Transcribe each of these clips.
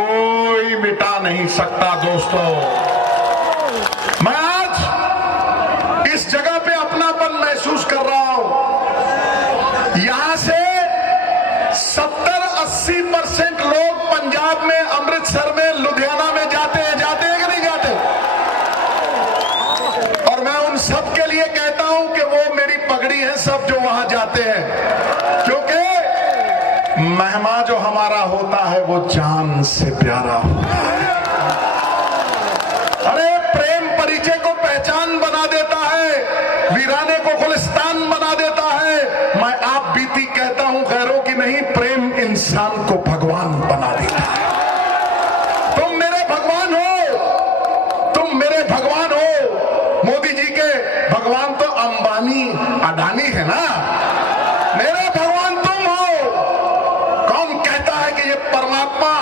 कोई मिटा नहीं सकता। दोस्तों, मैं आज इस जगह पे अपनापन महसूस कर रहा हूं। यहां से 70-80% लोग पंजाब में, अमृतसर में, लुधियाना में जाते हैं कि नहीं जाते? और मैं उन सब के लिए कहता हूं कि वो मेरी पगड़ी है सब जो वहां जाते हैं, क्योंकि मेहमान जो हमारा होता है वो जान से प्यारा होता है। अरे प्रेम परिचय को पहचान बना देता है, वीराने को गुलिस्तान बना देता है। मैं आप बीती कहता हूं, गैरों की नहीं, प्रेम इंसान को भगवान बना देता है। तुम मेरे भगवान हो, तुम मेरे भगवान हो। मोदी जी के भगवान तो अंबानी अडानी है ना, मेरे भगवान तुम हो। कौन कहता है कि ये परमात्मा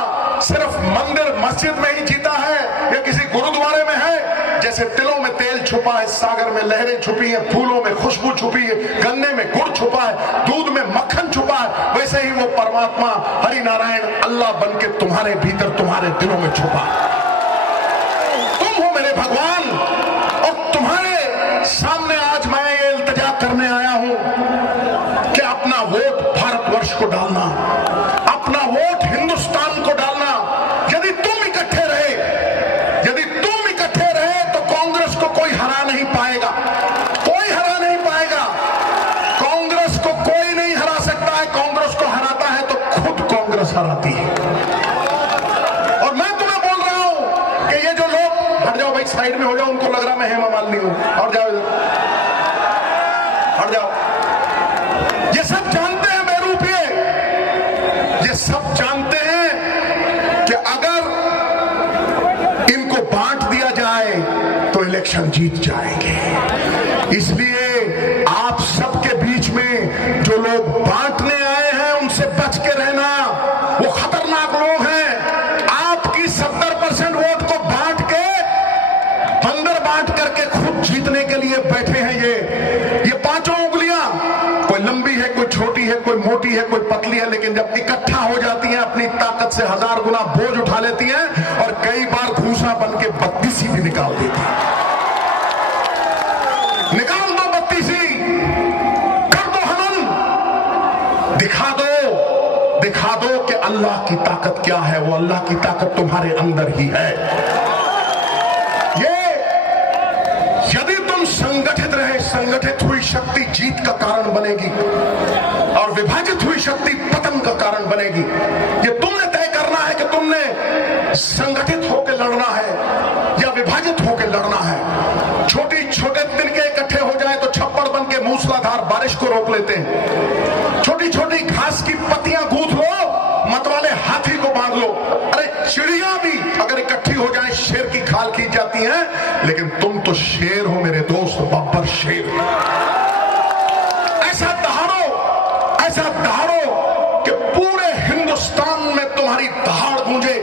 सिर्फ मंदिर मस्जिद में ही जीता है या किसी गुरुद्वारे में है? जैसे तिलों में तेल छुपा है, सागर में लहरें छुपी हैं, फूलों में खुशबू छुपी है, गन्ने में गुड़ छुपा है, दूध में मक्खन छुपा है, वैसे ही वो परमात्मा हरि नारायण अल्लाह बन के तुम्हारे भीतर, तुम्हारे दिलों में छुपा है। तुम हो मेरे भगवान, और तुम्हारे सामने आज मैं ये इल्तिजा करने आया हूं कि अपना वोट भारतवर्ष को डालना, अपना वोट हिंदुस्तान को डालना। यदि तुम इकट्ठे रहे तो कांग्रेस को कोई हरा नहीं पाएगा, कोई हरा नहीं पाएगा। कांग्रेस को कोई नहीं हरा सकता है। कांग्रेस को हराता है तो खुद कांग्रेस हराती है। और मैं तुम्हें बोल रहा हूं कि ये जो लोग, हट जाओ भाई, साइड में हो जाओ, उनको लग रहा मैं हेमा मालिनी हूं, और जाओ इधर, हट जाओ। ये सब जानते हैं बेरूपिये, ये सब जानते हैं कि अगर इनको बांट दिया जाए तो इलेक्शन जीत जाएंगे। इसलिए आप सबके बीच में जो लोग बांटने आए हैं उनसे बच के रहना, वो खतरनाक लोग हैं। आपकी 70% वोट को बांट के, अंदर बांट करके खुद जीतने के लिए बैठे हैं। ये पांचों उंगलियां, कोई लंबी है, कोई छोटी है, कोई मोटी है, कोई पतली है, लेकिन जब इकट्ठा हो जाती हैं अपनी ताकत से 1000 गुना बोझ उठा लेती हैं, और कई बार भूसा बन के बत्तीसी भी निकाल देती है। निकाल दो बत्तीसी, कर दो हनन, दिखा दो कि अल्लाह की ताकत क्या है। वो अल्लाह की ताकत तुम्हारे अंदर ही है। यदि तुम संगठित रहे, संगठित हुई शक्ति जीत का कारण बनेगी, और विभाजित हुई शक्ति पतन का कारण बनेगी। ये तुमने तय करना है कि तुमने संगठित होकर लड़ना है या विभाजित होकर लड़ना है। छोटे तिनके इकट्ठे हो जाए तो छप्पड़ बन के मूसलाधार बारिश को रोक लेते हैं। छोटी छोटी घास की पत्तियां गूंथ लो, मतवाले हाथी को बांध लो। अरे चिड़िया भी अगर इकट्ठी हो जाए शेर की खाल खींच जाती हैं, लेकिन तुम तो शेर हो मेरे दोस्त, बब्बर शेर। ऐसा दहाड़ो कि पूरे हिंदुस्तान में तुम्हारी दहाड़ गूंजे,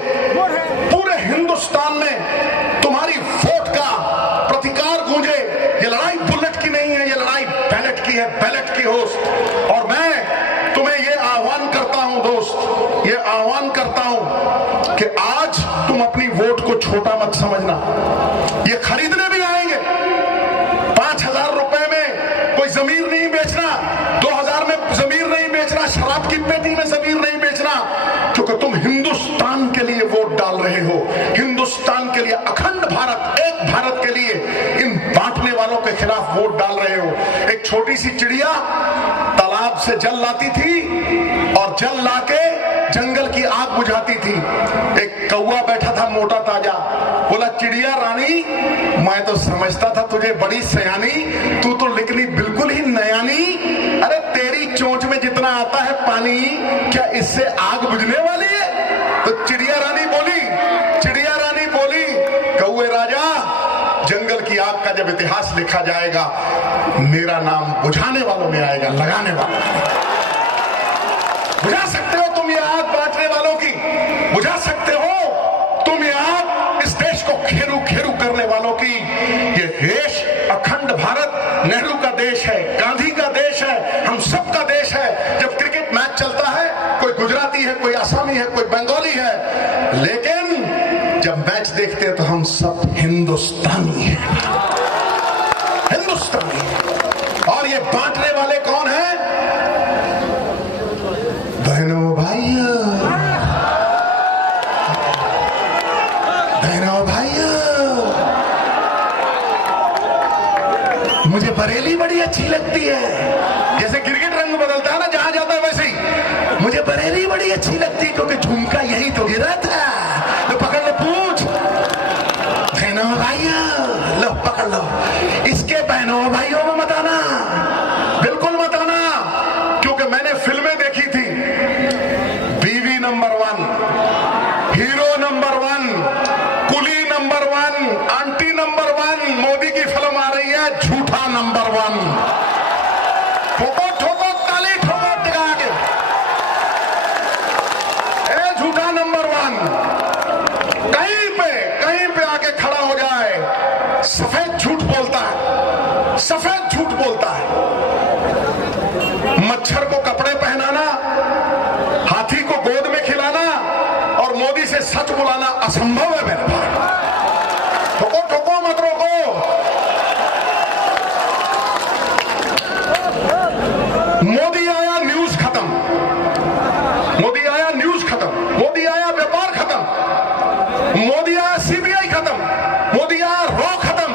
पूरे हिंदुस्तान में तुम्हारी वोट का प्रतिकार गूंजे। ये लड़ाई बुलेट की नहीं है, ये लड़ाई बैलेट की है, बैलेट की हो। और मैं तुम्हें ये आह्वान करता हूं दोस्त, ये आह्वान करता हूं कि आज तुम अपनी वोट को छोटा मत समझना। ये खरीदने भी आएंगे, 5000 रुपए में कोई जमीर नहीं बेचना, 2000 में जमीर नहीं बेचना, शराब की पेटी में जमीर नहीं बेचना, क्योंकि तुम हिंदुस्तान के लिए वोट डाल रहे हो, हिंदुस्तान के लिए, अखंड भारत, एक भारत के लिए इन बांटने वालों के खिलाफ वोट डाल रहे हो। एक छोटी सी चिड़िया तालाब से जल लाती थी और जल लाके जंगल की आग बुझाती थी। एक कौवा बैठा था मोटा ताजा, बोला चिड़िया रानी, मैं तो समझता था तुझे बड़ी सयानी, तू तो लिखनी बिल्कुल ही नयानी। अरे तेरी चोंच में जितना आता है पानी, क्या इससे आग बुझने वाली है? तो चिड़िया रानी बोली, कौवे राजा, जंगल की आग का जब इतिहास लिखा जाएगा, मेरा नाम बुझाने वालों में आएगा, लगाने वालों में। बुझा सकते हो तुम ये आग बांटने वालों की, बुझा सकते हो तुम ये आग इस देश को खेरू खेरू करने वालों की। ये देश अखंड भारत नेहरू का देश है, गांधी का देश है, हम सब का देश है। जब क्रिकेट मैच चलता है, कोई गुजराती है, कोई आसामी है, कोई बंगाली है, लेकिन जब मैच देखते हैं तो हम सब हिंदुस्तानी हैं, हिंदुस्तानी। और ये बांटने वाले कौन हैं? बहनों भाइयों, बहनों भाइयों, मुझे बरेली बड़ी अच्छी लगती है। जैसे क्रिकेट रंग बदलता है ना जहां जाता है, वैसे ही मुझे बरेली बड़ी अच्छी लगती है, क्योंकि झुमका यही तो गिरा था। तो पकड़ लो पूछ, बहनों भाइयों, लो पकड़ लो। इसके बहनों भाइयों में मत आना, बिल्कुल मत आना, क्योंकि मैंने फिल्में देखी थी। बीवी नंबर 1, हीरो नंबर 1, कुली नंबर 1, आंटी नंबर 1। मोदी की फिल्म आ रही है झूठा नंबर 1। ठोको ठोको ताली ठोको टिका के, ए झूठा नंबर 1 कहीं पे आके खड़ा हो जाए, सफेद झूठ बोलता है, सफेद झूठ बोलता है। मच्छर को कपड़े पहनाना, हाथी को गोद में खिलाना और मोदी से सच बुलाना असंभव है मेरे भाई। ठोको ठोको मत रोको। मोदी आया न्यूज खत्म, मोदी आया न्यूज खत्म, मोदी आया व्यापार खत्म, मोदी आया सीबीआई खत्म, मोदी आया रॉ खत्म।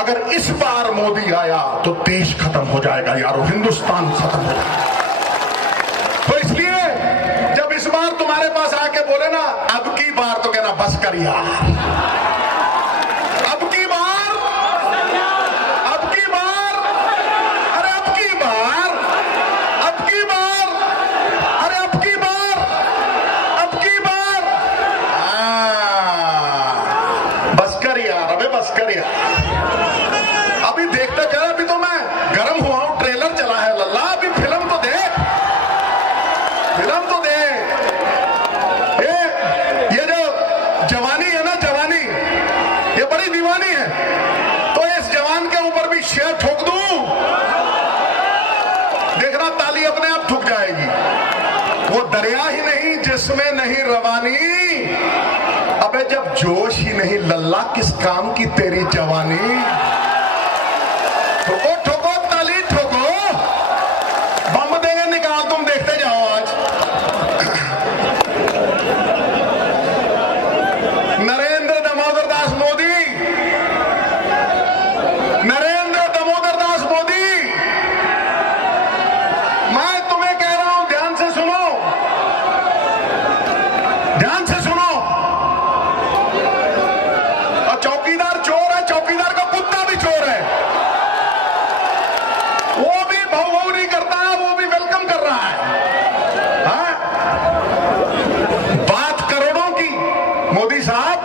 अगर इस बार मोदी आया तो देश खत्म हो जाएगा यारो, हिंदुस्तान खत्म हो जाएगा। तो इसलिए जब इस बार तुम्हारे पास आके बोले ना अब की बार, तो कहना बस कर यार, अब की बार, अब की बार, अरे अब की बार, अब की बार, अरे अब की बार, अब की बार, बस कर यार, अबे बस कर यार। अभी देखते जा, अभी तो मैं गर्म हुआ हूं, ट्रेलर चला है लल्ला, अभी फिल्म तो देख, फिल्म तो देख। ये जो जवानी है ना, जवानी ये बड़ी दीवानी है, तो इस जवान के ऊपर भी शेर ठोक दूं, देखना ताली अपने आप ठुक जाएगी। वो दरिया ही नहीं जिसमें नहीं रवानी, अबे जब जोश ही नहीं लल्ला किस काम की तेरी जवानी। ठोको ठोको ताली ठोको, बम देंगे निकाल, तुम देखते जाओ आज। नरेंद्र दामोदर दास मोदी, नरेंद्र दामोदर दास मोदी, मैं तुम्हें कह रहा हूं, ध्यान से सुनो, ध्यान से सुनो। और चौकीदार चोर है, चौकीदार का कुत्ता भी चोर है, वो भी भाव भाव नहीं करता है, वो भी वेलकम कर रहा है। हाँ? बात करोड़ों की मोदी साहब,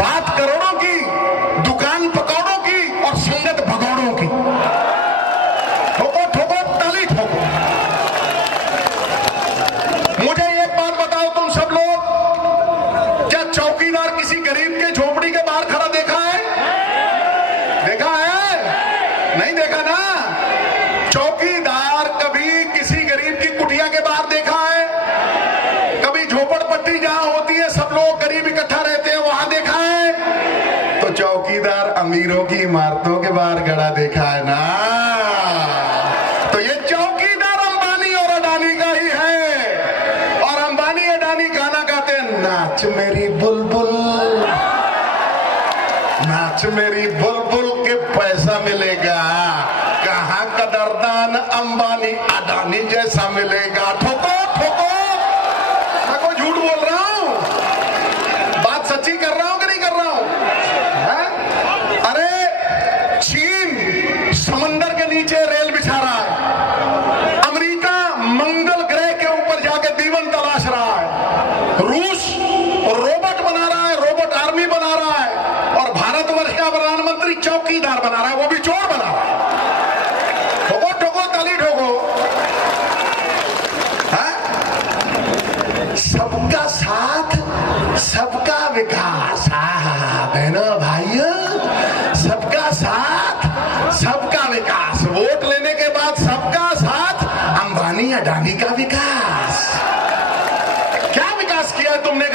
बात करोड़ों की, दुकान पकौड़ों की और संगत भगौड़ों की। ठोको ठोको ताली ठोको। मुझे एक बात बताओ तुम सब लोग, क्या चौकीदार किसी गरीब के झोपड़ी के बाहर खड़ा देखा है? देखा है? नहीं देखा ना। चौकीदार कभी किसी गरीब की कुटिया के बाहर देखा है? कभी झोपड़पट्टी जहां होती है, सब लोग गरीब इकट्ठा रहते हैं, वहां देखा है? तो चौकीदार अमीरों की इमारतों के बाहर खड़ा देखा है ना। तो ये चौकीदार अंबानी और अडानी का ही है। और अंबानी अडानी गाना गाते हैं, नाच मेरी बुलबुल, नाच मेरी बुलबुल के पैसा मिलेगा, कहां कदरदान अंबानी अडानी जैसा मिलेगा। ठोको ठोको, मैं कोई झूठ बोल रहा हूं, बात सच्ची कर रहा हूं कि नहीं कर रहा हूं? अरे चीन समंदर के नीचे रेल बिछा रहा है, अमेरिका मंगल ग्रह के ऊपर जाके दीवन तलाश रहा है, रूस रोबोट बना रहा है, रोबोट आर्मी बना रहा है, और भारतवर्ष का प्रधानमंत्री चौकीदार बना रहा है, वो भी चोर बना रहा है। ठोको ठोको ताली ठोको। सबका साथ सबका विकास, बहनों भाइयों, सबका साथ सबका विकास। वोट लेने के बाद सबका साथ, अंबानी अडानी का विकास। क्या विकास किया है तुमने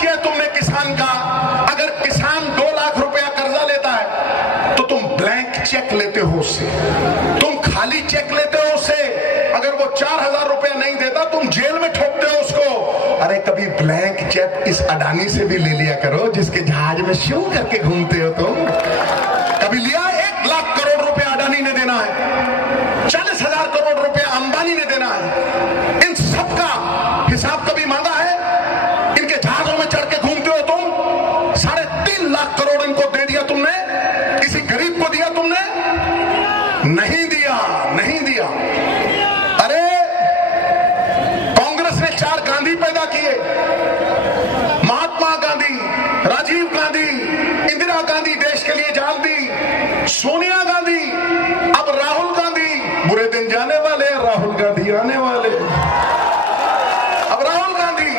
किया तुमने किसान का। अगर किसान 2 लाख रुपया कर्जा लेता है तो तुम ब्लैंक चेक लेते हो उससे, तुम खाली चेक लेते हो उससे। अगर वो 4000 रुपया नहीं देता तुम जेल में ठोकते हो उसको। अरे कभी ब्लैंक चेक इस अडानी से भी ले लिया करो जिसके जहाज में शू करके घूमते हो तुम। कभी लिया? 1 लाख करोड़ रुपया अडानी ने देना है, 40,000 करोड़ रुपया अंबानी ने देना है। इन सबका हिसाब कभी मांगा है? इनके जहाजों में चढ़ के घूमते हो तुम। 3.5 लाख करोड़ इनको दे दिया तुमने, किसी गरीब को दिया तुमने? नहीं दिया, नहीं दिया। अरे कांग्रेस ने 4 गांधी पैदा किए, महात्मा गांधी, राजीव गांधी, इंदिरा गांधी देश के लिए जान दी, सोनिया गांधी, अब राहुल गांधी। बुरे दिन जाने वाले, राहुल गांधी आने वाले। अब राहुल गांधी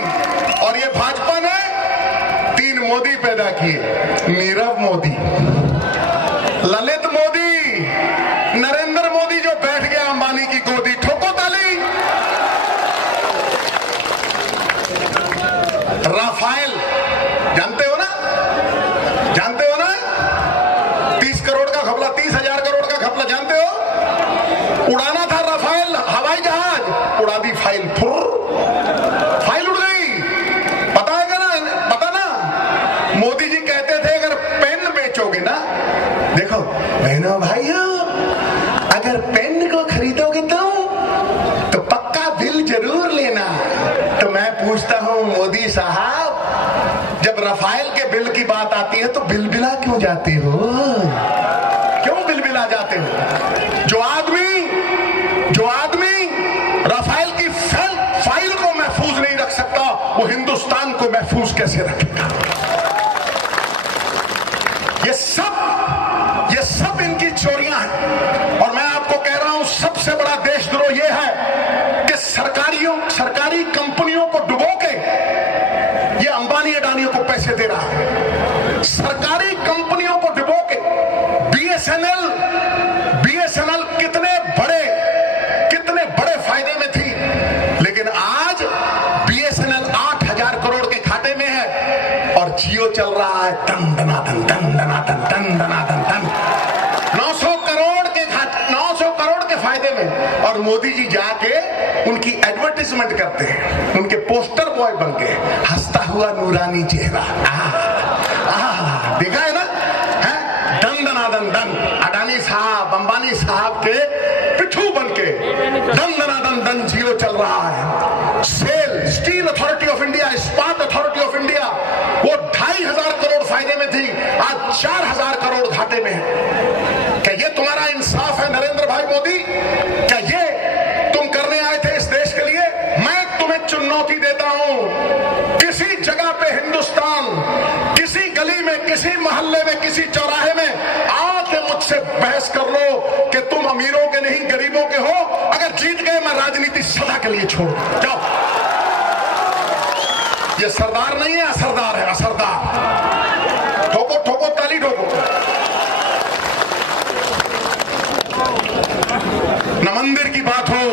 और ये भाजपा ने 3 मोदी पैदा किए, नीरव मोदी, ललित मोदी, नरेंद्र मोदी जो बैठ गया अंबानी की गोदी। ठोको ताली। राफेल जानते हो ना, जानते हो ना? 30 करोड़ का घपला, 30,000 करोड़ का घपला, जानते हो? उड़ाना था राफेल हवाई जहाज, उड़ा दी फाइल, फाइल उड़ गई। पता है ना? पता ना? मोदी जी कहते थे अगर पेन बेचोगे ना, देखो बहनों भाइयों, अगर पेन को खरीदोगे तो पक्का बिल जरूर लेना। तो मैं पूछता हूं मोदी साहब, जब राफेल के बिल की बात आती है तो बिलबिला क्यों जाते हो? क्यों बिलबिला जाते हो? जो आदमी राफेल की फाइल को महफूज नहीं रख सकता, वो हिंदुस्तान को महफूज कैसे रखेगा? ये सब इनकी चोरियां हैं। और मैं आपको कह रहा हूं सबसे बड़ा देशद्रोह यह है कि सरकारी कंपनियों को डुबो के ये अंबानी अडानियों को पैसे दे रहा है। सरकारी कंपनियों को डुबो के बीएसएनएल कितने बड़े फायदे में थी, लेकिन आज बीएसएनएल 8,000 करोड़ के खाते में है और जियो चल रहा है दन दनादन दन दनादन दन दनादन दन, 900 करोड़ के फायदे में। और मोदी जी जाके उनकी एडवर्टाइजमेंट करते हैं, उनके पोस्टर बॉय बन के, हंसता हुआ नूरानी चेहरा। देखा है ना? दन दनादन दन, अडानी साहब, अंबानी साहब के पिट्ठू बन के दन दनादन दन जियो चल रहा है। स्टील अथॉरिटी ऑफ इंडिया, इस्पात अथॉरिटी ऑफ इंडिया, वो 2,500 करोड़ फायदे में थी, आज 4,000 करोड़ घाटे में है। क्या ये तुम्हारा इंसाफ है नरेंद्र भाई मोदी? क्या ये तुम करने आए थे इस देश के लिए? मैं तुम्हें चुनौती देता हूं, किसी जगह पे हिंदुस्तान, किसी गली में, किसी मोहल्ले में, किसी चौराहे में आके मुझसे बहस कर लो कि तुम अमीरों के नहीं गरीबों के हो। अगर जीत गए मैं राजनीति सदा के लिए छोड़ जाओ। ये सरदार नहीं है, असरदार है, असरदार। ठोको ठोको ताली ठोको। न मंदिर की बात हो,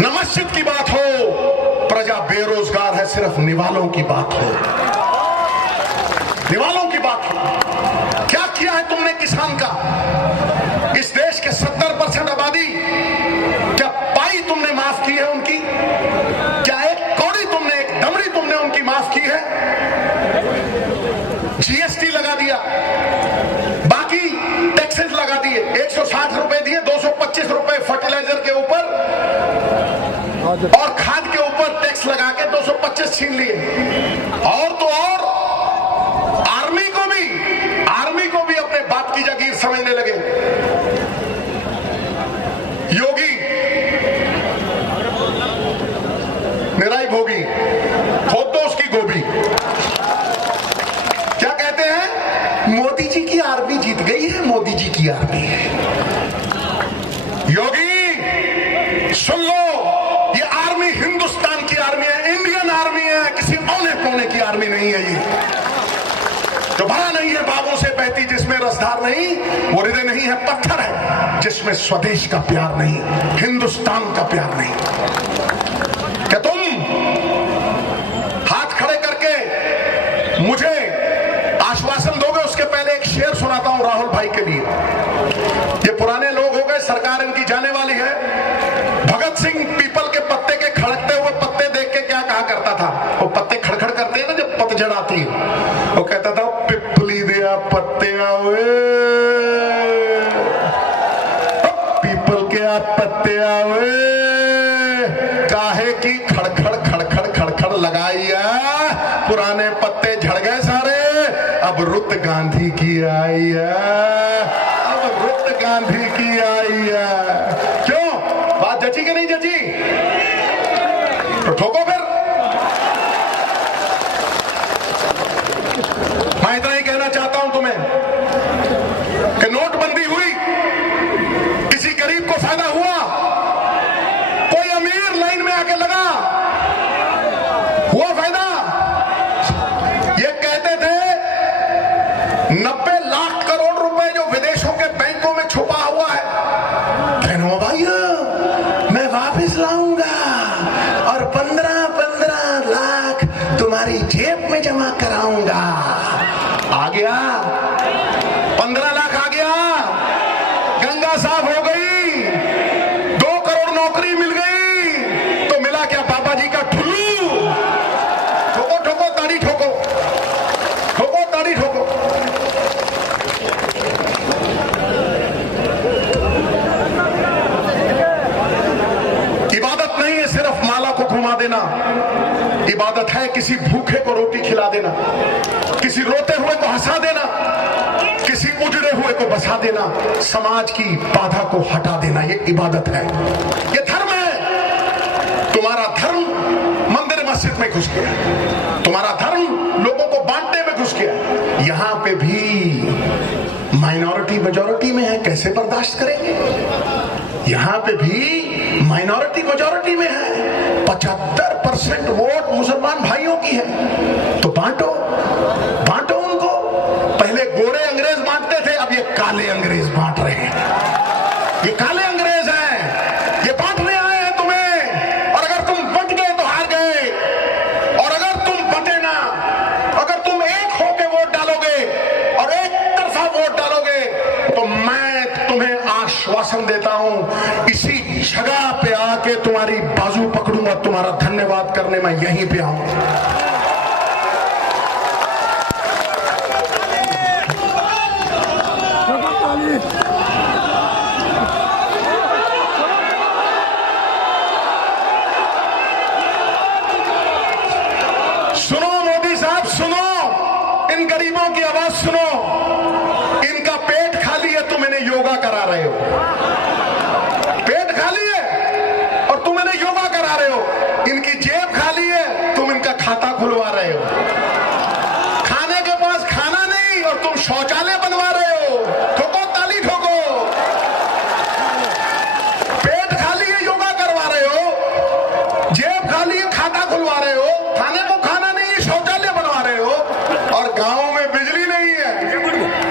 न मस्जिद की बात हो, प्रजा बेरोजगार है, सिर्फ निवालों की बात हो, निवालों की बात हो। क्या किया है तुमने किसान का? इस देश के 70% आबादी, क्या पाई तुमने माफ की है उनकी? क्या एक कौड़ी तुमने, एक दमड़ी तुमने उनकी माफ की है? जीएसटी लगा दिया, बाकी टैक्सेस लगा दिए, 160 रुपए दिए, 225 रुपए फर्टिलाइजर के ऊपर और खाद के ऊपर टैक्स लगा के 225 छीन लिए। और तो और आर्मी को भी अपने बाप की जागीर समझने लगे। योगी निराई भोगी, खोद दो उसकी गोभी। क्या कहते हैं? मोदी जी की आर्मी जीत गई है, मोदी जी की आर्मी है। योगी सुन लो, ये आर्मी हिंदुस्तान की आर्मी है, इंडियन आर्मी है, किसी औने पौने की आर्मी नहीं है। ये तो भरा नहीं है बाबों से बहती जिसमें रसधार नहीं, वो हृदय नहीं है, पत्थर है जिसमें स्वदेश का प्यार नहीं, हिंदुस्तान का प्यार नहीं। क्या तुम हाथ रुत गांधी की आई है, अब रुत गांधी की आई है। क्यों? बात जची कि नहीं जची? तो ठोको फिर। मैं इतना ही कहना चाहता हूं तुम्हें कि नोटबंदी हुई, किसी गरीब को फायदा हुआ? कोई अमीर लाइन में आके लगा, हुआ फायदा? ये कहते थे 90 लाख करोड़ रुपए जो विदेशों के बैंकों में छुपा हुआ है, कहनो भाइयों मैं वापस लाऊंगा और 15-15 लाख तुम्हारी जेब में जमा कराऊंगा। आ गया 15 लाख, आ गया, गंगा साफ हो गई, 2 करोड़ नौकरी मिल गई। तो मिला क्या? बाबा जी का ठुल्लू। ठोको ठोको ताड़ी ठोको, ठोको ताड़ी ठोको। इबादत नहीं है सिर्फ माला को घुमा देना, इबादत है किसी भूखे को रोटी खिला देना, किसी रोते हुए को हंसा देना, किसी उजड़े हुए को बसा देना, समाज की बाधा को हटा देना। ये इबादत है, ये धर्म है। तुम्हारा धर्म मंदिर मस्जिद में घुस गया, तुम्हारा धर्म लोगों को बांटने में घुस गया। यहां पे भी माइनॉरिटी मेजॉरिटी में है, कैसे बर्दाश्त करेंगे? यहां पे भी माइनॉरिटी मेजॉरिटी में है, 75% वोट मुसलमान भाइयों की है। तो बांटो, बांटो उनको। पहले गोरे अंग्रेज बांटते थे, अब ये काले अंग्रेज बांट रहे हैं। ये काले अंग्रेज हैं, ये बांटने आए हैं तुम्हें। और अगर तुम बंट गए तो हार गए, और अगर तुम बंटे ना, अगर तुम एक होके वोट डालोगे और एक तरफा वोट डालोगे, तो मैं तुम्हें आश्वासन देता हूं, इसी जगह पे आके तुम्हारी बाजू पकड़ूंगा, तुम्हारा धन्यवाद करने मैं यहीं पे आऊंगा। सुनो मोदी साहब, सुनो, इन गरीबों की आवाज सुनो। इनका पेट खाली है, तुम इन्हें योगा करा रहे हो। पेट खाली है और तुम इन्हें योगा करा रहे हो। इनकी जेब खाली है, तुम इनका खाता खुलवा रहे हो। खाने के पास खाना नहीं और तुम शौचालय बनवा रहे हो। ठोको ताली ठोको। पेट खाली है, योगा करवा रहे हो। जेब खाली है, खाता खुलवा रहे हो। खाने को खाना नहीं, शौचालय बनवा रहे हो। और गांवों में बिजली नहीं है,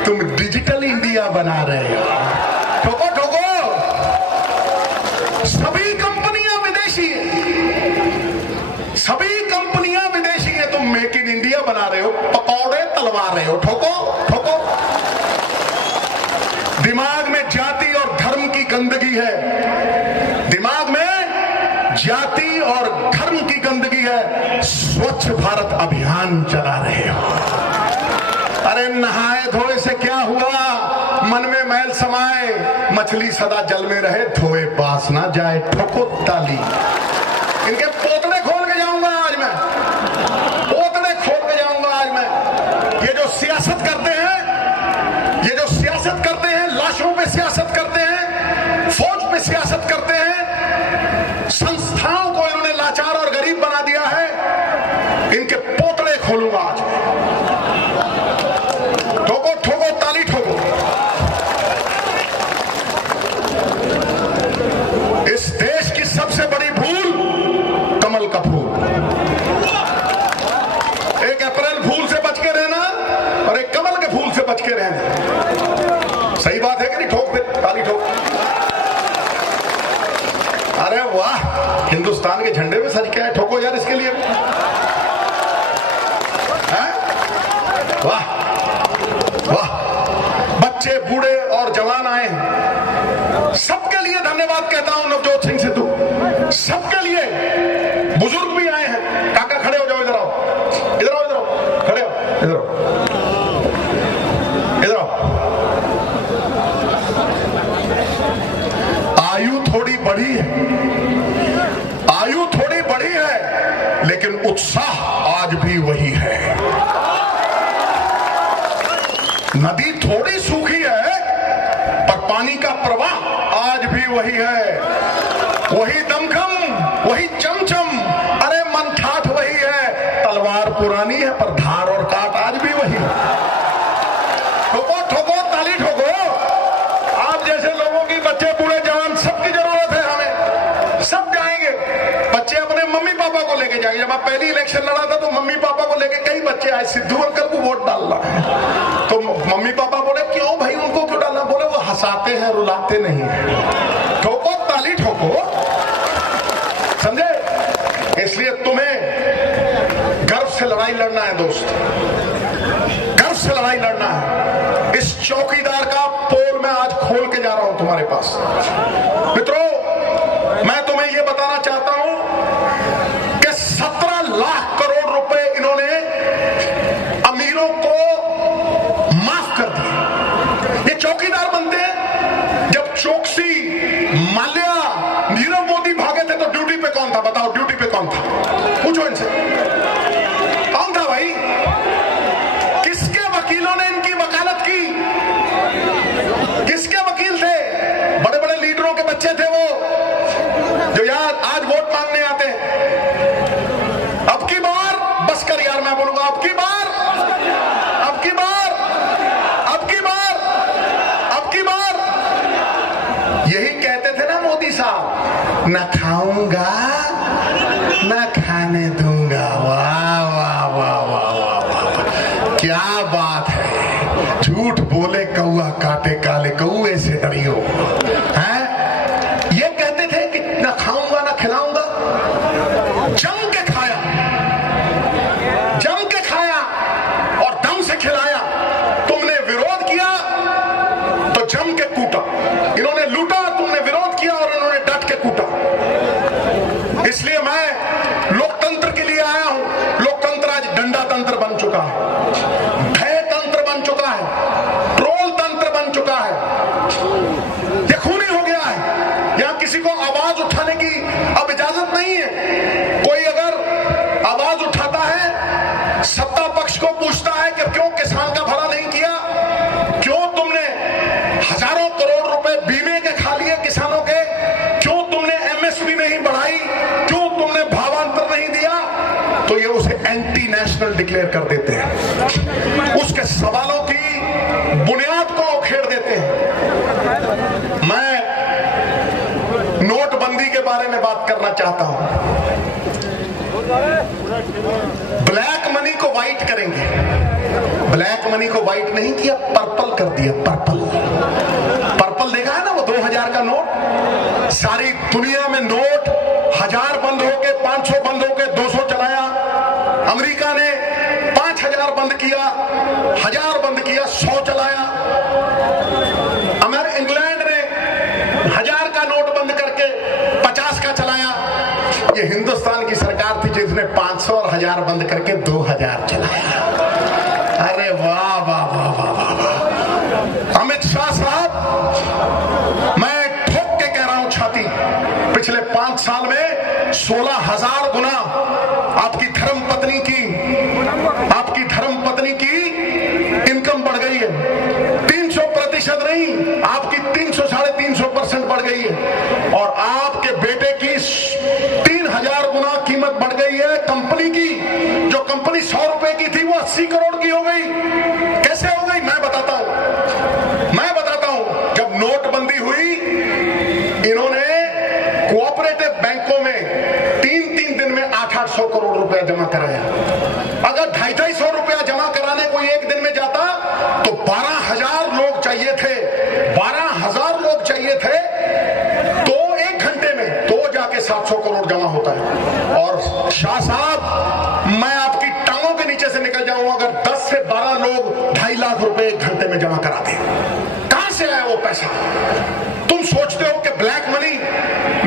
तुम डिजिटल इंडिया बना रहे हो। ठोको ठोको। सभी कंपनियां विदेशी है, सभी कंपनियां विदेशी है, तुम मेक इन इंडिया बना रहे हो, पकौड़े तलवा रहे हो। ठोको ठोको। दिमाग में जाति और धर्म की गंदगी है, दिमाग में जाति और धर्म की गंदगी है। स्वच्छ भारत अभियान चला रहे हो। अरे नहाए धोए से क्या हुआ? मन में मैल समाए, मछली सदा जल में रहे, धोए पास ना जाए। ठोको ताली। इनके पोतड़े खोल के जाऊंगा आज मैं, पोतड़े खोल के जाऊंगा आज मैं। ये जो सियासत करते हैं, ये जो सियासत करते हैं, लाशों पे सियासत करते हैं, फौज पे सियासत करते हैं, संस्थाओं को इन्होंने लाचार और गरीब बना दिया है। इनके पोतड़े खोलूंगा आज। ठोको ठोको ताली ठोको। इस देश की सबसे बड़ी भूल कमल का फूल। एक अप्रैल फूल से बच के रहना और एक कमल के फूल से बच के रहना। सही बात है कि नहीं? ठोक फिर ताली ठोक। अरे वाह, हिंदुस्तान के झंडे में सच क्या है? ठोको यार इसके लिए। वाह वाह। बच्चे बूढ़े और जवान आए, सबके लिए धन्यवाद कहता हूं। नवजोत सिंह सिद्धू, सबके लिए। बुजुर्ग भी आए हैं। काका खड़े हो जाओ, इधर आओ, इधर आओ, इधर आओ, खड़े हो, इधर आओ, इधर आओ। आयु थोड़ी बढ़ी है, आयु थोड़ी बढ़ी है, लेकिन उत्साह आज भी वही है। नदी थोड़ी सूखी है पर पानी का प्रवाह आज भी वही है, वही दमखम, वही चमचम, अरे मन ठाठ वही है। तलवार पुरानी है पर धार और काट आज भी वही है। ठोको ठोको ताली ठोको। आप जैसे लोगों की, बच्चे बूढ़े जवान सबकी जरूरत है हमें। सब जाएंगे, बच्चे अपने मम्मी पापा को लेके जाएंगे। जब मैं पहली इलेक्शन लड़ा था तो मम्मी पापा को लेके कई बच्चे आए, सिद्धू अंकल को वोट डालना है। तो मम्मी पापा बोले क्यों भाई, उनको क्यों डालना? बोले वो हंसाते हैं, रुलाते नहीं है। ठोको ताली ठोको, समझे? इसलिए तुम्हें गर्व से लड़ाई लड़ना है दोस्त, गर्व से लड़ाई लड़ना है। इस चौकीदार का पोल मैं आज खोल के जा रहा हूं तुम्हारे पास। मित्रों, मैं तुम्हें यह बताना चाहता हूं कि 17 लाख करोड़ रुपए इन्होंने अमीरों को माफ कर दिए। ये चौकीदार बनते हैं। जब चोकसी, माल्या, नीरव मोदी भागे थे तो ड्यूटी पे कौन था? बताओ, ड्यूटी पे कौन था? पूछो इनसे, कौन था भाई? किसके वकीलों ने इनकी वकालत की? किसके वकील थे? बड़े बड़े लीडरों के बच्चे थे वो, जो यार आज वोट मांगने आते हैं। अब की बार बस कर यार, मैं बोलूंगा अब की बार, अब की बार, अब की बार, अब की बार। यही कहते थे ना मोदी साहब, न खाऊंगा न खाने दूंगा। वाह वाह वाह वाह वाह वाह, क्या बात है। झूठ बोले कौआ काटे काले कौए से डरियो, हैं? ये कहते थे कि न खाऊंगा न खिलाऊंगा, जम के खाया, जम के खाया और दम से खिलाया। तुमने विरोध किया तो जम के कूटा। इन्होंने लूटा, तुमने विरोध किया और इन्होंने डट के कूटा। इसलिए मैं लोकतंत्र के लिए आया हूं। लोकतंत्र आज डंडा तंत्र बन चुका है, भय तंत्र बन चुका है, ट्रोल तंत्र बन चुका है, ये खूनी हो गया है। यहां किसी को आवाज उठाने की अब इजाजत नहीं है। कोई अगर आवाज उठाता है, सत्ता पक्ष को पूछता है कि क्यों किसान का भला नहीं किया, क्यों तुमने हजारों करोड़ रुपए बीमे के खा लिए किसानों के, क्यों तुमने एमएसपी नहीं बढ़ाई, क्यों तुमने भावांतर नहीं दिया, तो ये उसे एंटी नेशनल डिक्लेयर कर देते हैं, उसके सवालों की बुनियाद को उखेड़ देते हैं। मैं नोटबंदी के बारे में बात करना चाहता हूं। ब्लैक मनी को व्हाइट करेंगे, ब्लैक मनी को व्हाइट नहीं किया, पर्पल कर दिया। पर्पल, पर्पल देखा है ना वो 2000 का नोट? सारी दुनिया में नोट 1000 बंद होके 500 बंद होके 200 चलाया। अमेरिका ने 5000 बंद किया, 1000 बंद किया, 100 चलाया। इंग्लैंड ने 1000 का नोट बंद करके 50 का चलाया। ये हिंदुस्तान की सरकार थी जिसने 500 और 1000 बंद करके 2000 चलाया। अरे वाह वाह वाह वाह वाह वाह। अमित शाह साहब, मैं ठोक के कह रहा हूं छाती, पिछले 5 साल में 16,000 गुना आपकी धर्मपत्नी की इनकम बढ़ गई है। 300% नहीं, आपकी 300-350% बढ़ गई है। और आपके बेटे की 3000 गुना कीमत बढ़ गई है। कंपनी की, जो कंपनी 100 रुपए की थी वो 80 करोड़ की हो गई। कैसे हो गई? मैं बताता हूं। जब नोटबंदी हुई, इन्होंने कोऑपरेटिव बैंकों में 3-3 दिन में 800 करोड़ रुपया जमा कराया। अगर 250 रुपया जमा कराने कोई एक दिन में जाता तो 12,000 लोग चाहिए थे, 12,000 लोग चाहिए थे, तो 1 घंटे में तो जाके 700 करोड़ जमा होता है। और शाह साहब, मैं आपकी टांगों के नीचे से निकल जाऊंगा अगर 10 से 12 लोग 2.5 लाख रुपए 1 घंटे में जमा कराते। कहां से आया वो पैसा? तुम सोचते हो कि ब्लैक मनी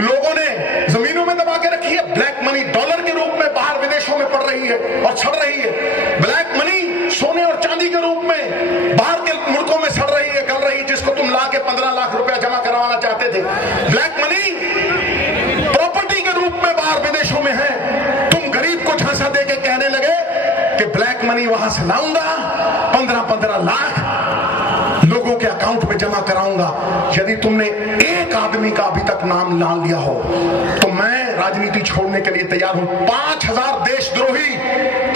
लोगों ने जमीनों में दबा के रखी है? ब्लैक मनी डॉलर के रूप में बाहर विदेशों में पड़ रही है और सड़ रही है। ब्लैक मनी सोने और चांदी के रूप में बाहर के मुल्कों में सड़ रही है, गल रही है, जिसको तुम ला के 15 लाख रुपया जमा करवाना चाहते थे। ब्लैक मनी प्रॉपर्टी के रूप में बाहर विदेशों में है। तुम गरीब को झांसा दे के कहने लगे कि ब्लैक मनी वहां से लाऊंगा 15-15 लाख। लोगों के अकाउंट में जमा कराऊंगा। यदि तुमने एक आदमी का अभी तक नाम ना लिया हो तो मैं राजनीति छोड़ने के लिए तैयार हूं। 5000 देशद्रोही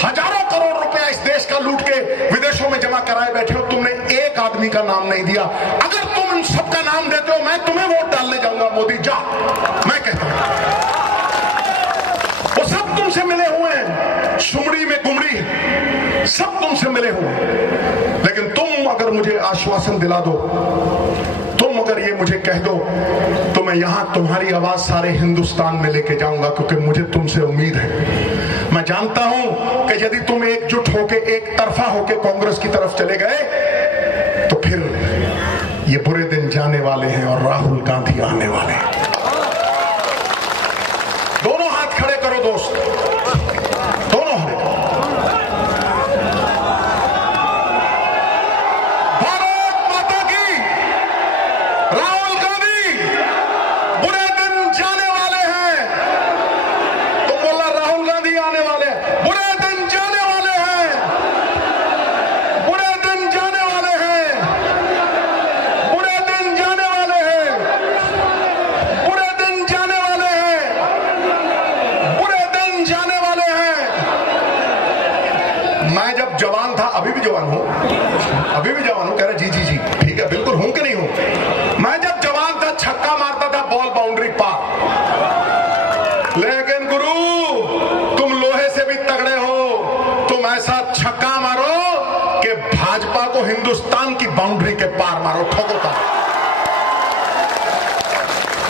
हजारों करोड़ रुपया इस देश का लूट के विदेशों में जमा कराए बैठे हो, तुमने एक आदमी का नाम नहीं दिया। अगर तुम इन सबका नाम देते हो मैं तुम्हें वोट डालने जाऊंगा। मोदी जा, मैं कहता हूं वो सब तुमसे मिले हुए हैं, सुमड़ी में गुमड़ी सब तुमसे मिले हुए हैं। लेकिन तुम अगर मुझे आश्वासन दिला दो, तुम अगर ये मुझे कह दो तो मैं यहां तुम्हारी आवाज सारे हिंदुस्तान में लेके जाऊंगा, क्योंकि मुझे तुमसे उम्मीद है। मैं जानता हूं कि यदि तुम एकजुट होके एक तरफा होके कांग्रेस की तरफ चले गए तो फिर ये बुरे दिन जाने वाले हैं और राहुल गांधी आने वाले हैं। दोनों हाथ खड़े करो दोस्त, दोनों हाथ। भारत माता की, राहुल गांधी, बुरे दिन जाने वाले हैं। तुम बोला राहुल गांधी आने वाले हैं, बुरे दिन जाने वाले हैं, बुरे दिन जाने वाले हैं, बुरे दिन जाने वाले हैं, बुरे दिन जाने वाले हैं, बुरे दिन जाने वाले हैं। मैं जब जवान था, अभी भी जवान हूं, अभी भी जवान हूं, कह रहे जी जी जी ठीक है, बिल्कुल हूं कि नहीं हूं। मैं जब जवान था छक्का मारता था बॉल बाउंड्री पार। लेकिन गुरु तुम लोहे से भी तगड़े हो, तुम ऐसा छक्का मारो कि भाजपा को हिंदुस्तान की बाउंड्री के पार मारो, ठोको था।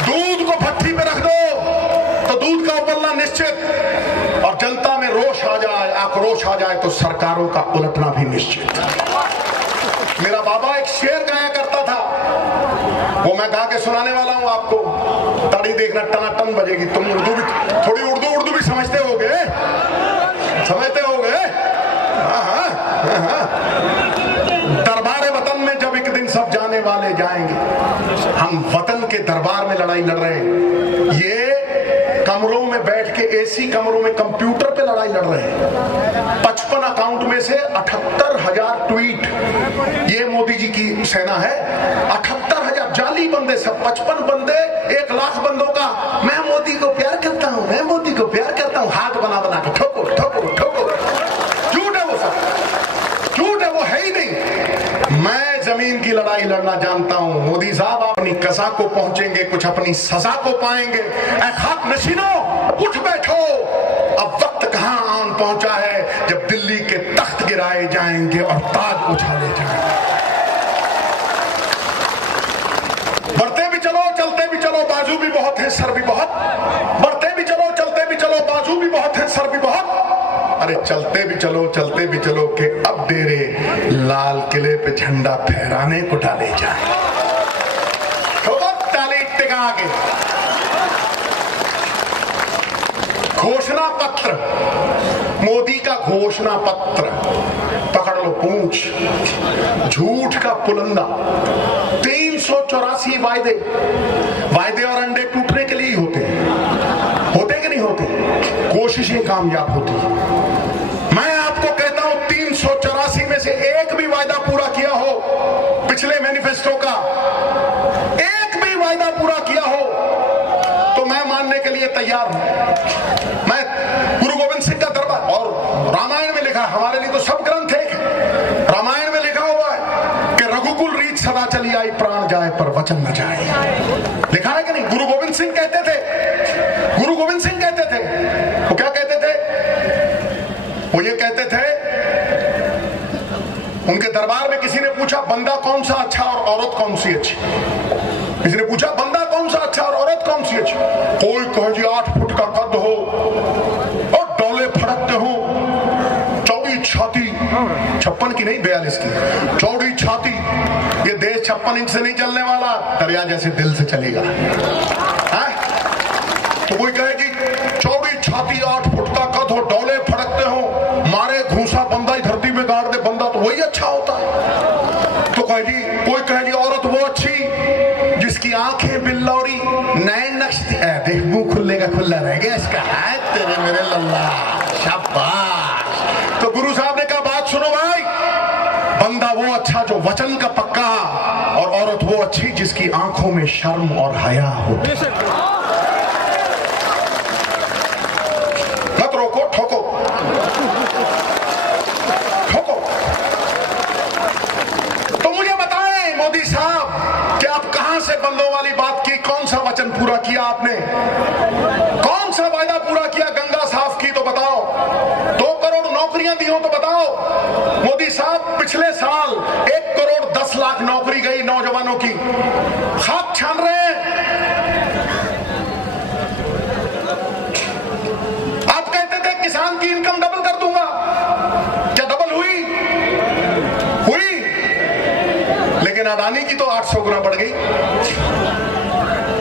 दूध को भट्टी पे रख दो तो दूध का उबलना निश्चित, और जनता में रोष आ जाए, आक्रोश आ जाए तो सरकारों का उलटना भी निश्चित। मेरा बाबा एक शेर गाया करता था, वो मैं गा के सुनाने वाला हूं आपको। ताड़ी देखना टनाटन बजेगी। तुम उर्दू भी, थोड़ी उर्दू भी समझते होगे, समझते होगे। दरबार वतन में जब एक दिन सब जाने वाले जाएंगे, हम वतन के दरबार में लड़ाई लड़ रहे हैं। ये कमरों में बैठ के, एसी कमरों में कंप्यूटर पे लड़ाई लड़ रहे हैं। 55 अकाउंट में से 78,000 ट्वीट, ये मोदी जी की सेना है। 78,000 जाली बंदे, सब 55 बंदे 1 लाख बंदों का मैं मोदी को प्यार करता हूं, मैं मोदी को प्यार करता हूं, हाथ बना बना के ठोको ठोको ठोको। झूठ है वो सब, झूठ है, वो है ही नहीं। मैं जमीन की लड़ाई लड़ना जानता हूं। मोदी साहब अपनी कसा को पहुंचेंगे, कुछ अपनी सजा को पाएंगे। ऐ खाक नशीनों उठ बैठो, अब वक्त कहां आन पहुंचा है जब दिल्ली के तख्त गिराए जाएंगे और ताज उछाले जाएंगे। बढ़ते भी चलो, चलते भी चलो, बाजू भी बहुत है, सर भी बहुत। बढ़ते भी चलो, चलते भी चलो, बाजू भी बहुत है, सर भी बहुत। अरे चलते भी चलो, चलते भी चलो कि अब डेरे लाल किले पे झंडा फहराने को डाले जाए। ताली टिका के घोषणा पत्र, मोदी का घोषणा पत्र पकड़ लो पूंछ, झूठ का पुलंदा। 384 वायदे, वायदे और अंडे टूटने के लिए ही होते हैं, होते कि नहीं होते? कोशिशें कामयाब होती। मैं आपको कहता हूं 384 में से एक भी वायदा पूरा किया हो, पिछले मैनिफेस्टो का एक भी वायदा पूरा किया हो तो मैं मानने के लिए तैयार हूं। मैं गुरु गोविंद सिंह का दरबार, और रामायण में लिखा, हमारे लिए तो सब ग्रंथ एक है। रामायण में लिखा हुआ है कि रघुकुल रीत सदा चली आई, प्राण जाए पर वचन न जाए। लिखा है कि नहीं? गुरु गोविंद सिंह कहते थे, गुरु गोविंद सिंह कहते थे, वो क्या कहते थे? वो ये कहते थे, उनके दरबार में किसी ने पूछा बंदा कौन सा अच्छा और औरत कौन सी अच्छी। किसी ने पूछा बंदा कौन सा अच्छा और औरत कौन सी अच्छी। कोई कहे जी 8 फुट का कद हो और डोले फड़कते हो, चौड़ी छाती, 56 की नहीं 42 की, चौड़ी छाती। ये देश 56 इंच से नहीं चलने वाला, दरिया जैसे दिल से चलेगा। तो कोई कहे जी चौड़ी छाती, 8 फुट का कद हो, डोले फड़कते हो, मारे घूसा बंदा ही धरती में गाड़ दे बंदा, तो वही अच्छा होता है। तो कहे जी, कोई कहे जी औरत वो अच्छी जिसकी आंखें बिल्लौरी, नैन नक्श, देख मुंह खुलने का खुला रह गया इसका, तेरे मेरे लल्ला, शाबाश। तो गुरु साहब ने कहा बात सुनो भाई, बंदा वो अच्छा जो वचन का पक्का, अच्छी जिसकी आंखों में शर्म और हया हो। मत रोको, ठोको ठोको। तो मुझे बताएं मोदी साहब कि आप कहां से बंदों वाली बात की, कौन सा वचन पूरा किया आपने, कौन सा वायदा पूरा किया? गंगा साफ की तो बताओ, 2 करोड़ नौकरियां दी हो तो बताओ। मोदी साहब पिछले साल 1 करोड़ 10 लाख नौकरी गई नौजवानों की, खाक छान रहे हैं। आप कहते थे किसान की इनकम डबल कर दूंगा, क्या डबल हुई? हुई, लेकिन अडानी की तो 800 गुना बढ़ गई।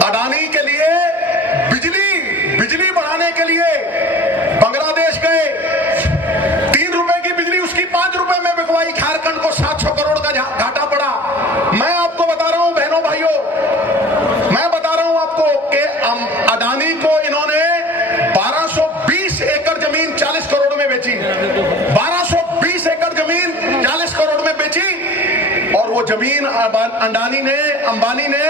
अडानी के लिए बिजली बढ़ाने के लिए बांग्लादेश गए, 3 रुपए की बिजली उसकी 5 रुपए में बिकवाई, झारखंड को 700 करोड़ का घाटा पड़ा। मैं आपको बता रहा हूं बहनों भाइयों, मैं बता रहा हूं आपको कि अडानी को इन्होंने 1220 एकड़ जमीन 40 करोड़ में बेची, 1220 एकड़ जमीन 40 करोड़ में बेची, और वो जमीन अंबानी ने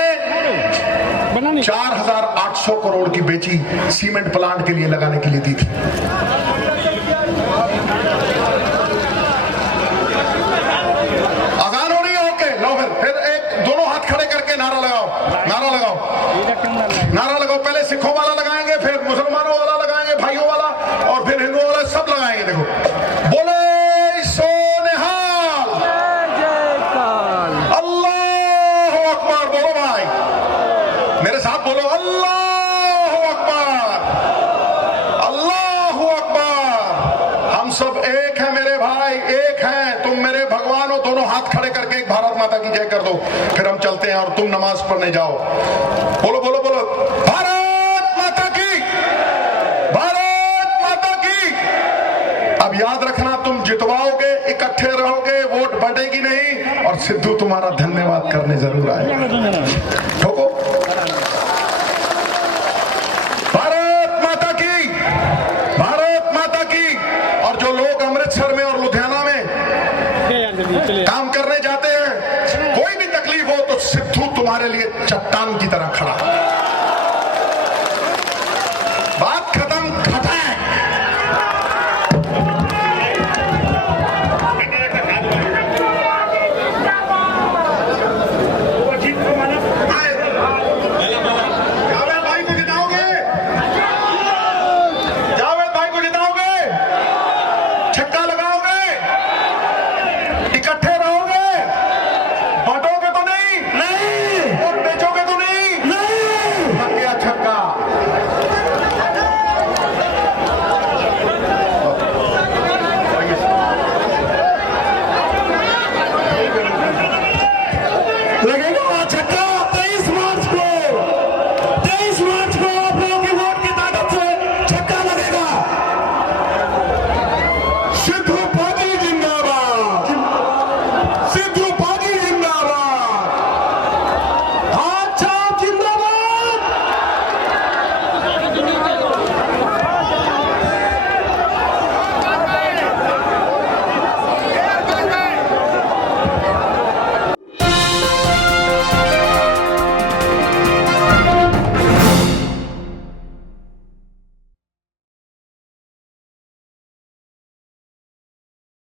4800 करोड़ की बेची, सीमेंट प्लांट के लिए लगाने के लिए दी थी। अजान हो रही है, ओके लो, फिर एक दोनों हाथ खड़े करके नारा लगाओ, नारा लगाओ, नारा लगाओ। पहले सिखों वाला लगाएंगे, फिर मुसलमानों वाला लगाएंगे, भाइयों वाला, और फिर हिंदुओं वाला, सब लगाएंगे। देखो, बोले सोनिहाल, अल्लाह अकबर। बोलो भाई, मेरे साथ बोलो, अल्लाह अकबर, अल्लाह अकबर। हम सब एक हैं मेरे भाई, एक हैं। तुम मेरे भगवान हो। दोनों हाथ खड़े करके एक भारत माता की जय कर दो, फिर हम चलते हैं और तुम नमाज पढ़ने जाओ। बोलो बोलो बोलो, भारत माता की, भारत माता की। अब याद रखना, तुम जितवाओगे, इकट्ठे रहोगे, वोट बंटेगी नहीं, और सिद्धू तुम्हारा धन्यवाद करने जरूर आएगा। ठोको, भारत माता की, भारत माता की। और जो लोग अमृतसर में और लुधियाना में काम करने जाते हैं, कोई भी तकलीफ हो तो सिद्धू तुम्हारे लिए चट्टान की तरह खड़ा। बात खत्म, खत्म। सिद्धू